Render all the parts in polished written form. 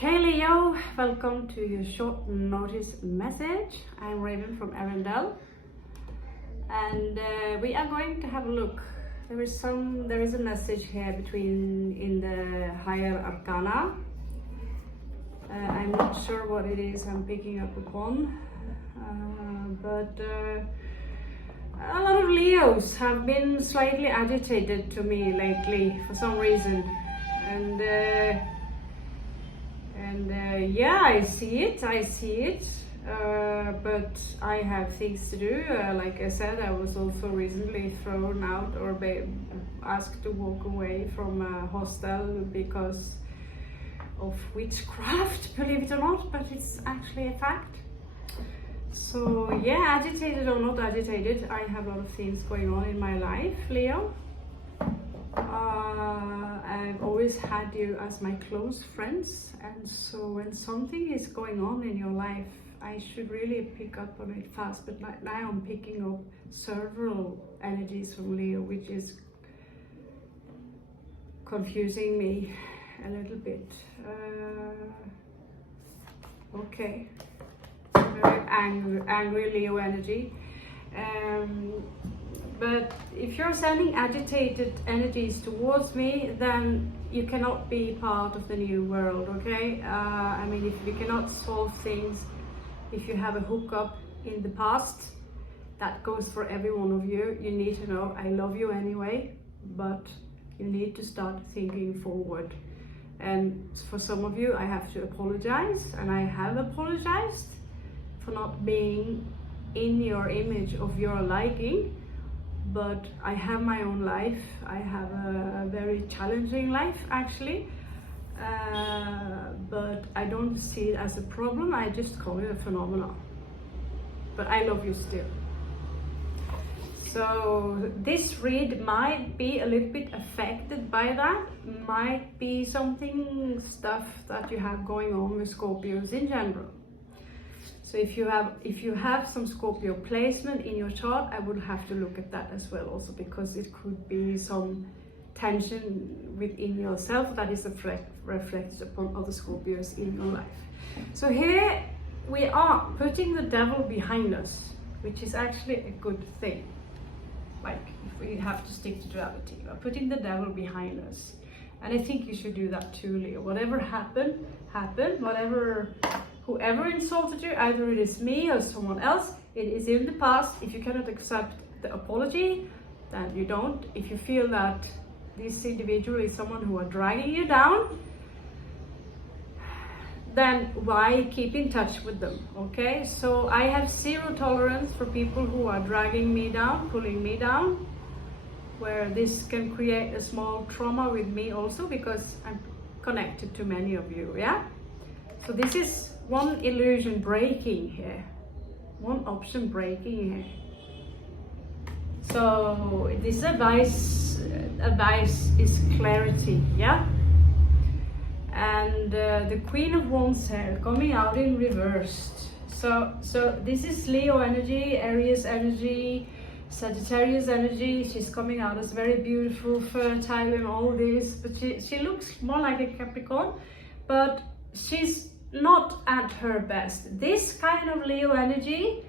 Okay, Leo, welcome to your short notice message. I'm Raven from Arendelle, and we are going to have a look. There is a message here in the higher arcana. I'm not sure what it is I'm picking up upon, but a lot of Leos have been slightly agitated to me lately for some reason, and yeah, I see it, but I have things to do. Like I said, I was also recently thrown out or asked to walk away from a hostel because of witchcraft, believe it or not, but it's actually a fact. So yeah, agitated or not agitated, I have a lot of things going on in my life, Leo. I've always had you as my close friends, and so when something is going on in your life, I should really pick up on it fast, but now I'm picking up several energies from Leo, which is confusing me a little bit. Okay, very angry Leo energy. But if you're sending agitated energies towards me, then you cannot be part of the new world, okay? I mean, if we cannot solve things, if you have a hookup in the past, that goes for every one of you. You need to know, I love you anyway, but you need to start thinking forward. And for some of you, I have to apologize, and I have apologized for not being in your image of your liking. But I have my own life. I have a very challenging life, actually, but I don't see it as a problem. I just call it a phenomenon. But I love you still. So this read might be a little bit affected by that. Might be stuff that you have going on with Scorpios in general. So if you have some Scorpio placement in your chart, I would have to look at that as well also, because it could be some tension within yourself that is reflected upon other Scorpios in your life. So here we are putting the devil behind us, which is actually a good thing. Like, if we have to stick to duality, we're putting the devil behind us. And I think you should do that too, Leo. Whatever happened. Whoever insulted you, either it is me or someone else, it is in the past. If you cannot accept the apology, then you don't. If you feel that this individual is someone who are dragging you down, then why keep in touch with them, okay? So I have zero tolerance for people who are dragging me down, pulling me down, where this can create a small trauma with me also, because I'm connected to many of you, yeah? So this is one illusion breaking here, one option breaking here. So this advice is clarity, yeah? And the Queen of Wands here coming out in reversed. So this is Leo energy, Aries energy, Sagittarius energy. She's coming out as very beautiful, fertile and all this, but she looks more like a Capricorn, but she's not at her best. This kind of Leo energy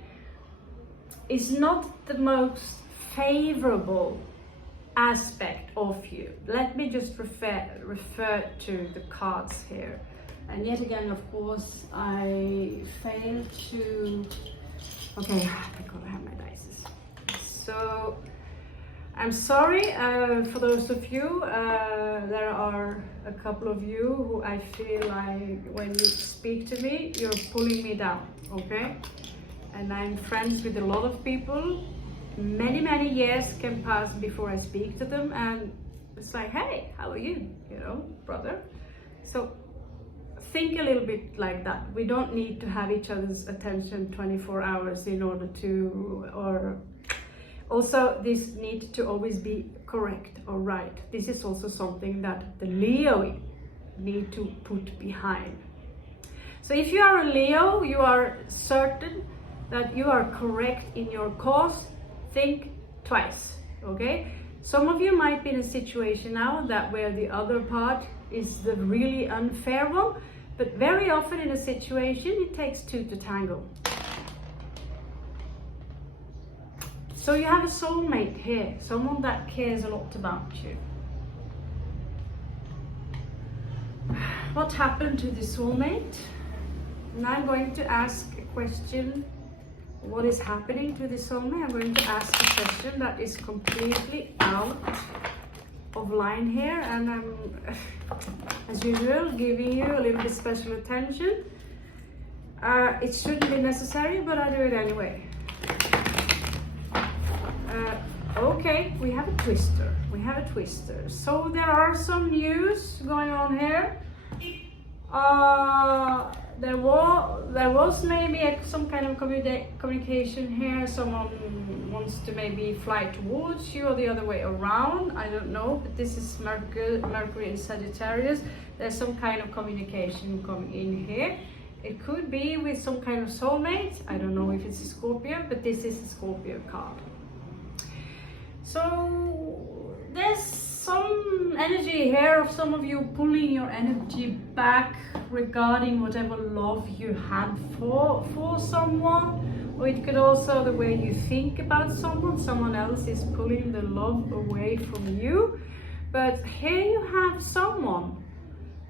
is not the most favorable aspect of you. Let me just refer to the cards here. And yet again, of course, I failed to... Okay, I gotta have my dice. So I'm sorry for those of you. There are a couple of you who I feel like when you speak to me, you're pulling me down, okay? And I'm friends with a lot of people. Many years can pass before I speak to them, and it's like, hey, how are you? You know, brother. So think a little bit like that. We don't need to have each other's attention 24 hours in order to, or also this need to always be correct or right. This is also something that the Leo need to put behind. So if you are a Leo, you are certain that you are correct in your cause. Think twice, okay? Some of you might be in a situation now that where the other part is the really unfair one, But very often in a situation, it takes two to tango. So you have a soulmate here, someone that cares a lot about you. What happened to the soulmate? And I'm going to ask a question. What is happening to the soulmate? I'm going to ask a question that is completely out of line here, and I'm, as usual, giving you a little bit special attention. It shouldn't be necessary, but I do it anyway. Okay, we have a twister. We have a twister. So there are some news going on here. There was maybe some kind of communication here. Someone wants to maybe fly towards you or the other way around. I don't know, but this is Mercury in Sagittarius. There's some kind of communication coming in here. It could be with some kind of soulmate. I don't know if it's a Scorpio, but this is a Scorpio card. So there's some energy here of some of you pulling your energy back regarding whatever love you had for someone, or it could also the way you think about someone else is pulling the love away from you. But here you have someone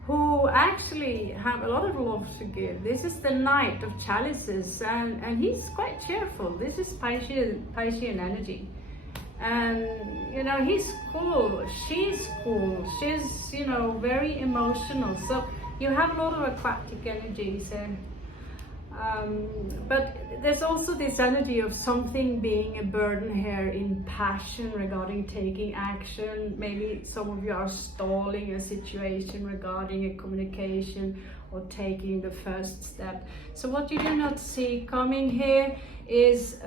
who actually have a lot of love to give. This is the Knight of Chalices, and he's quite cheerful. This is Piscean energy. And you know, he's cool, she's cool, she's, you know, very emotional. So you have a lot of aquatic energies here. But there's also this energy of something being a burden here in passion regarding taking action. Maybe some of you are stalling a situation regarding a communication or taking the first step. So what you do not see coming here is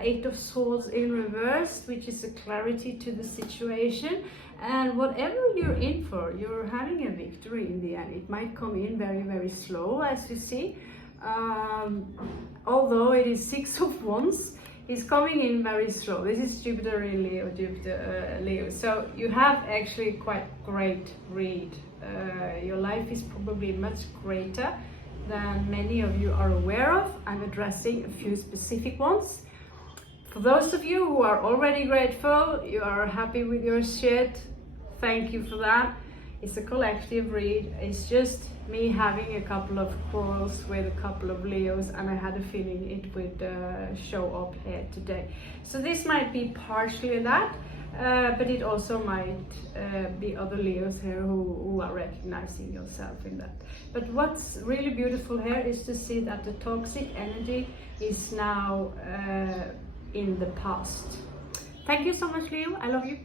Eight of Swords in reverse, which is a clarity to the situation. And whatever you're in for, you're having a victory in the end. It might come in very, very slow, as you see. Although it is Six of Wands, it's coming in very slow. This is Jupiter in Leo, Leo. So you have actually quite great read. Your life is probably much greater than many of you are aware of. I'm addressing a few specific ones. For those of you who are already grateful, you are happy with your shit, thank you for that. It's a collective read. It's just me having a couple of quarrels with a couple of Leos, and I had a feeling it would show up here today. So this might be partially that, but it also might be other Leos here who are recognizing yourself in that. But what's really beautiful here is to see that the toxic energy is now in the past. Thank you so much, Leo. I love you.